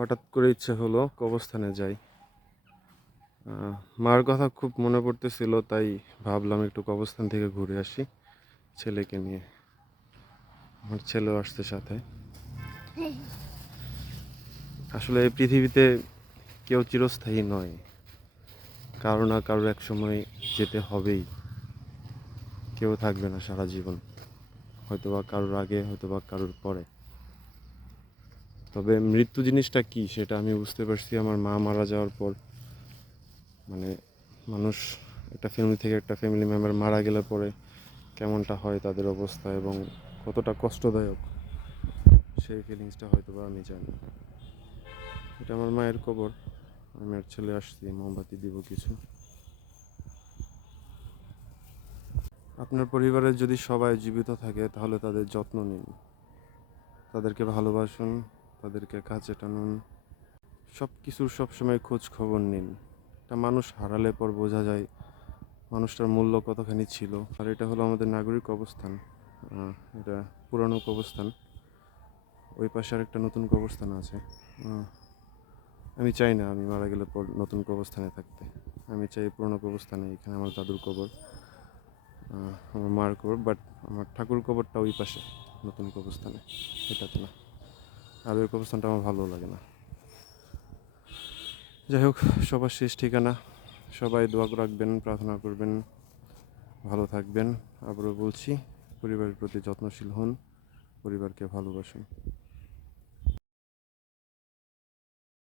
হঠাৎ করে ইচ্ছে হলো কবরস্থানে যাই। মার কথা খুব মনে পড়তেছিল, তাই ভাবলাম একটু কবরস্থান থেকে ঘুরে আসি ছেলেকে নিয়ে। আমার ছেলেও আসছে সাথে। আসলে এই পৃথিবীতে কেউ চিরস্থায়ী নয়, কারো না কারোর এক সময় যেতে হবেই। কেউ থাকবে না সারা জীবন, হয়তোবা কারোর আগে, হয়তোবা কারোর পরে। তবে মৃত্যু জিনিসটা কি সেটা আমি বুঝতে পারছি আমার মা মারা যাওয়ার পর। মানে মানুষ একটা ফ্যামিলি থেকে একটা ফ্যামিলি মেম্বার মারা গেলে পরে কেমনটা হয় তাদের অবস্থা এবং কতটা কষ্টদায়ক, সেই ফিলিংসটা হয়তো বা আমি জানি। এটা আমার মায়ের কবর। আমি আর ছেলে আসছি, মোমবাতি দিব কিছু। আপনার পরিবারের যদি সবাই জীবিত থাকে তাহলে তাদের যত্ন নিন, তাদেরকে ভালোবাসুন, তাদেরকে কাছে টানুন, সব কিছুর সবসময় খোঁজ খবর নিন। একটা মানুষ হারালে পর বোঝা যায় মানুষটার মূল্য কতখানি ছিল। আর এটা হলো আমাদের নাগরিক অবস্থান। এটা পুরানো কবরস্থান। ওই পাশে আর একটা নতুন কবরস্থান আছে। আমি চাই না আমি মারা গেলে পর নতুন কবরস্থানে থাকতে। আমি চাই পুরনো কবরস্থানে। এখানে আমার দাদুর কবর, আমার মার কবর, বাট আমার ঠাকুর কবরটা ওই পাশে নতুন কবরস্থানে, এটাতে না। আর ওই কবরস্থানটা আমার ভালো লাগে না। যাই হোক, সবার শেষ ঠিকানা। সবাই দোয়া রাখবেন, প্রার্থনা করবেন, ভালো থাকবেন। আবারও বলছি, পরিবারের প্রতি যত্নশীল হন, পরিবারকে ভালোবাসুন।